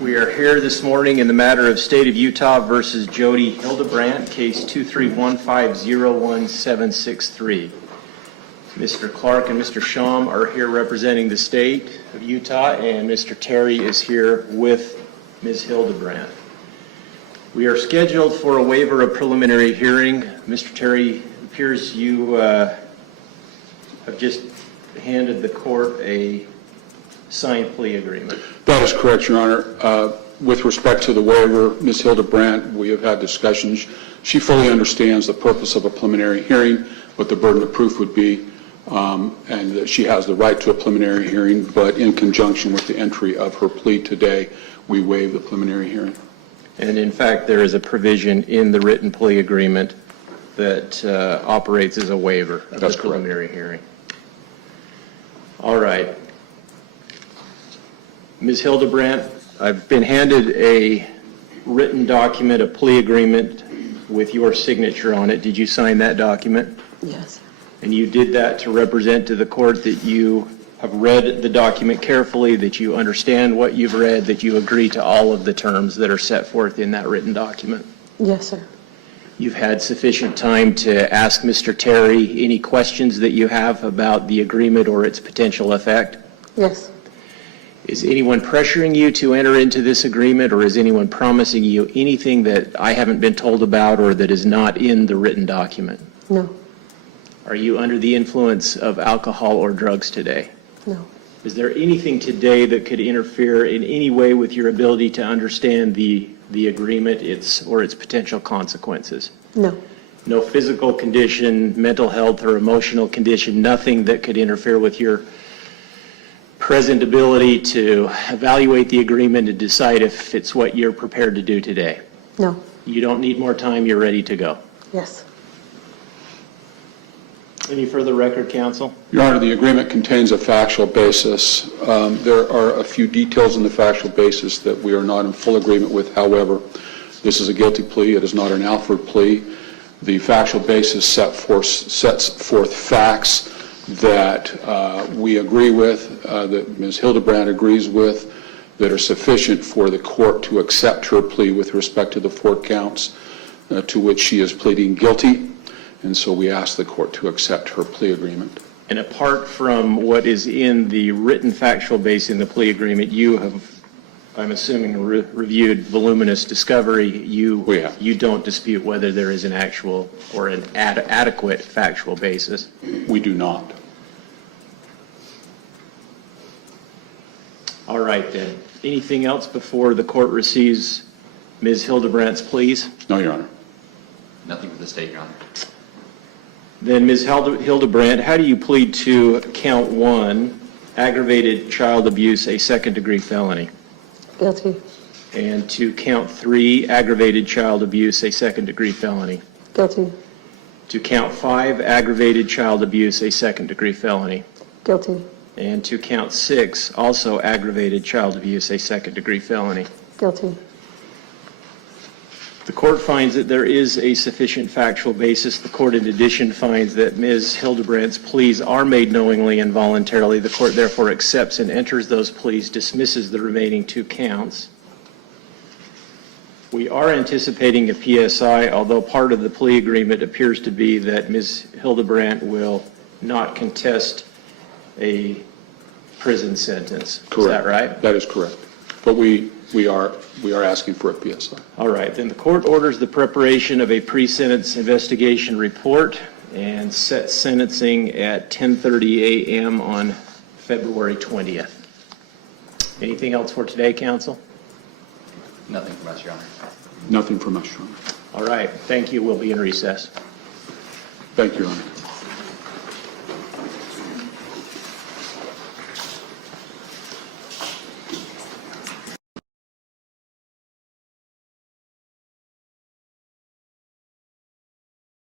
We are here this morning in the matter of State of Utah versus Jodi Hildebrant, case 231501763. Mr. Clark and Mr. Sham are here representing the state of Utah, and Mr. Terry is here with Ms. Hildebrant. We are scheduled for a waiver of preliminary hearing. Mr. Terry, it appears you have just handed the court a signed plea agreement. That is correct, Your Honor. With respect to the waiver, Ms. Hildebrant, we have had discussions. She fully understands the purpose of a preliminary hearing, what the burden of proof would be, and that she has the right to a preliminary hearing, but in conjunction with the entry of her plea today, we waive the preliminary hearing. And in fact, there is a provision in the written plea agreement that operates as a waiver of the preliminary hearing. All right. Ms. Hildebrant, I've been handed a written document, a plea agreement with your signature on it. Did you sign that document? Yes. And you did that to represent to the court that you have read the document carefully, that you understand what you've read, that you agree to all of the terms that are set forth in that written document? Yes, sir. You've had sufficient time to ask Mr. Terry any questions that you have about the agreement or its potential effect? Yes. Is anyone pressuring you to enter into this agreement, or is anyone promising you anything that I haven't been told about or that is not in the written document? No. Are you under the influence of alcohol or drugs today? No. Is there anything today that could interfere in any way with your ability to understand the agreement, its potential consequences? No. No physical condition, mental health, or emotional condition, nothing that could interfere with your present ability to evaluate the agreement and decide if it's what you're prepared to do today? No. You don't need more time, you're ready to go. Yes. Any further record, counsel? Your Honor, the agreement contains a factual basis. There are a few details in the factual basis that we are not in full agreement with. However, this is a guilty plea. It is not an Alford plea. The factual basis sets forth facts that we agree with, that Ms. Hildebrant agrees with, that are sufficient for the court to accept her plea with respect to the 4 counts to which she is pleading guilty. And so we ask the court to accept her plea agreement. And apart from what is in the written factual base in the plea agreement, you have, I'm assuming, reviewed voluminous discovery. You don't dispute whether there is an actual or an adequate factual basis? We do not. All right, then. Anything else before the court receives Ms. Hildebrandt's pleas? No, Your Honor. Nothing for the state, Your Honor. Then, Ms. Hildebrandt, how do you plead to count 1, aggravated child abuse, a second-degree felony? Guilty. And to count 3, aggravated child abuse, a second-degree felony? Guilty. To count 5, aggravated child abuse, a second-degree felony? Guilty. And to count 6, also aggravated child abuse, a second-degree felony? Guilty. The court finds that there is a sufficient factual basis. The court, in addition, finds that Ms. Hildebrandt's pleas are made knowingly and voluntarily. The court, therefore, accepts and enters those pleas, dismisses the remaining 2 counts. We are anticipating a PSI, although part of the plea agreement appears to be that Ms. Hildebrandt will not contest a prison sentence. Correct. Is that right? That is correct. But we are asking for a PSI. All right. Then the court orders the preparation of a pre-sentence investigation report and sets sentencing at 10:30 a.m. on February 20th. Anything else for today, counsel? Nothing from us, Your Honor. Nothing from us, Your Honor. All right. Thank you. We'll be in recess. Thank you, Your Honor.